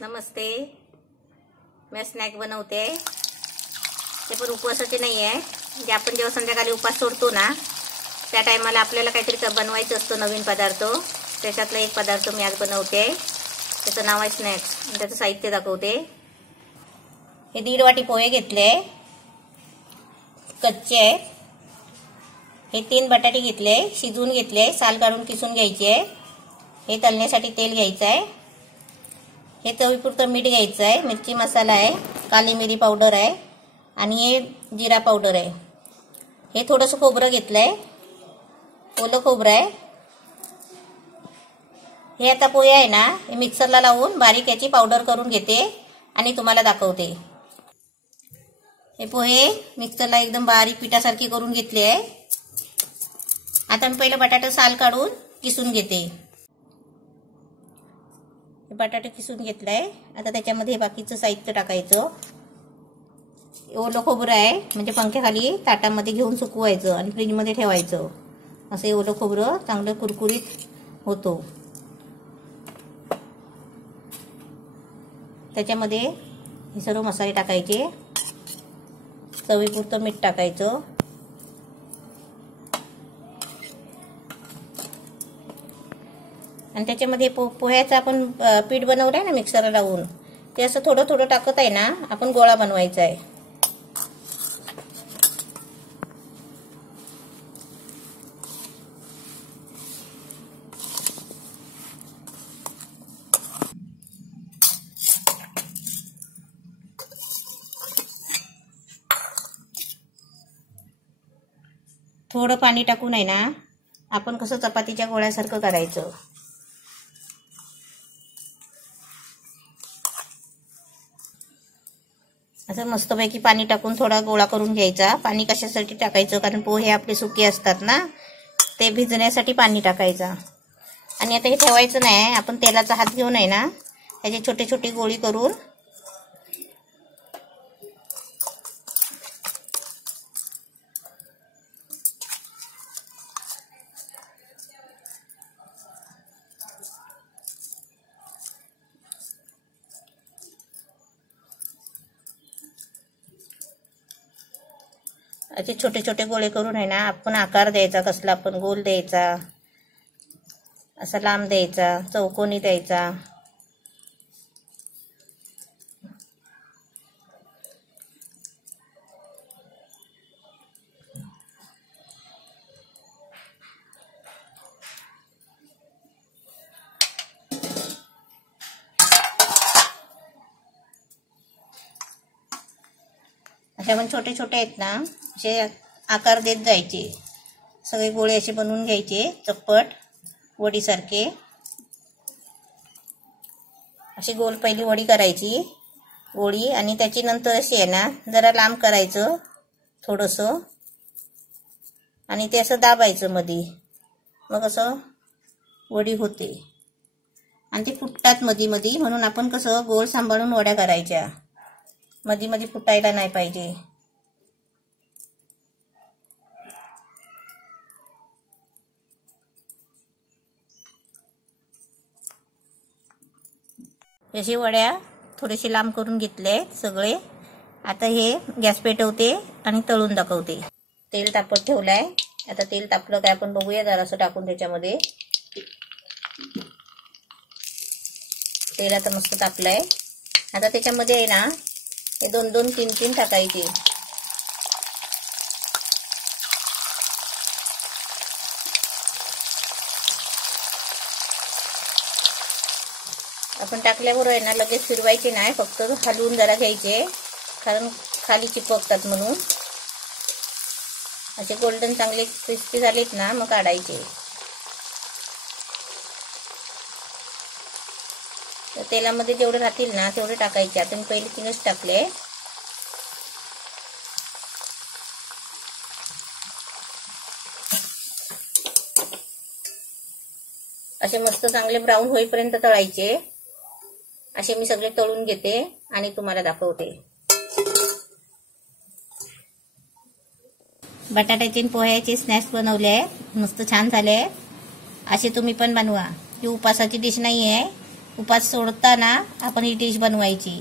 नमस्ते. मैं स्नॅक बनवते. ते पण उपवासाचे नाही आहे. जे आपण जेव्हा संध्याकाळी उपवास सोडतो ना त्या टायमाला आपल्याला काहीतरी बनवायचं असतं नवीन पदार्थ. त्याच्यातला एक पदार्थ मी आज बनवते. त्याचं नाव आहे स्नॅक्स. त्याचं साहित्य दाखवते. हे 1.5 वाटी पोहे घेतले कच्चे. हे 3 बटाटे घेतले शिजवून घेतले, साल काढून किसून घ्यायचे. हे तळण्यासाठी तेल घ्यायचं आहे. हे चवीपुरतं मीठ घ्यायचं आहे. मिरची मसाला आहे, काली मिरी पावडर आहे आणि हे जिरा पावडर आहे. हे थोडंसं खोबरं घेतलंय, ओलं खोबरं आहे. हे आता पोहे आहे ना हे मिक्सरला लावून बारीक याची पावडर करून घेते आणि तुम्हाला दाखवते. हे पोहे मिक्सरला एकदम बारीक पिठासारखी करून घेतले आहे. आता मी पहिलं बटाटा साल काढून किसून घेते. बटाटे किसून घेतलाय. आता त्याच्यामध्ये बाकीचं साहित्य टाकायचं. ओलं खोबरं आहे, म्हणजे पंख्याखाली ताटामध्ये घेऊन सुकवायचं आणि फ्रीजमध्ये ठेवायचं. असं ओलं खोबरं चांगलं कुरकुरीत होतो. त्याच्यामध्ये हे सर्व मसाले टाकायचे. चवीपुरतं मीठ टाकायचं. आणि त्याच्यामध्ये पोह्याचं आपण पीठ बनवलंय ना मिक्सरला लावून, ते असं थोडं थोडं टाकत आहे ना आपण गोळा बनवायचा आहे. थोडं पाणी टाकून आहे ना आपण कसं चपातीच्या गोळ्यासारखं करायचं. असं मस्तपैकी पाणी टाकून थोडा गोळा करून घ्यायचा. पाणी कशासाठी टाकायचं, कारण पोहे आपले सुके असतात ना, ते भिजण्यासाठी पाणी टाकायचं. आणि आता हे ठेवायचं नाही, आपण तेलाचा हात घेऊन आहे ना त्याचे छोटे छोटे गोळी करून असे छोटे छोटे गोळे करून आहे ना आपण आकार द्यायचा. कसला आपण गोल द्यायचा, असा लांब द्यायचा, चौकोनी द्यायचा. असे आपण छोटे छोटे आहेत ना असे आकार देत जायचे. सगळे गोळे असे बनवून घ्यायचे चप्पट वडीसारखे. अशी गोल पहिली वडी करायची गोळी, आणि त्याची नंतर अशी आहे ना जरा लांब करायचं थोडंसं आणि ते असं दाबायचं मधी. मग असं वडी होते आणि ते फुटतात मधी मधी. म्हणून आपण कसं गोल सांभाळून वड्या करायच्या, मधी मधी फुटायला नाही पाहिजे. अशी वड्या थोडेसे लांब करून घेतले सगळे. आता हे गॅस पेटवते आणि तळून दाखवते. तेल तापत ठेवलंय. आता तेल तापलं काय आपण बघूया जरासं टाकून त्याच्यामध्ये. तेल आता मस्त तापलंय. आता त्याच्यामध्ये आहे ना हे 2-2, 3-3 टाकायचे. आपण टाकल्यावर आहे ना लगेच फिरवायचे नाही, फक्त हलवून जरा घ्यायचे, कारण खाली चिपकतात म्हणून. असे गोल्डन चांगले क्रिस्पी झालेत ना मग काढायचे. तर तेलामध्ये जेवढे राहतील ना तेवढे टाकायचे. आता मी पहिले 3च टाकले. असे मस्त चांगले ब्राऊन होईपर्यंत तळायचे. असे मी सगळे तळून घेते आणि तुम्हाला दाखवते. बटाट्याचे पोह्याचे स्नॅक्स बनवले आहे, मस्त छान झाले. असे तुम्ही पण बनवा. ही उपासाची डिश नाही आहे, उपास सोडताना आपण ही डिश बनवायची.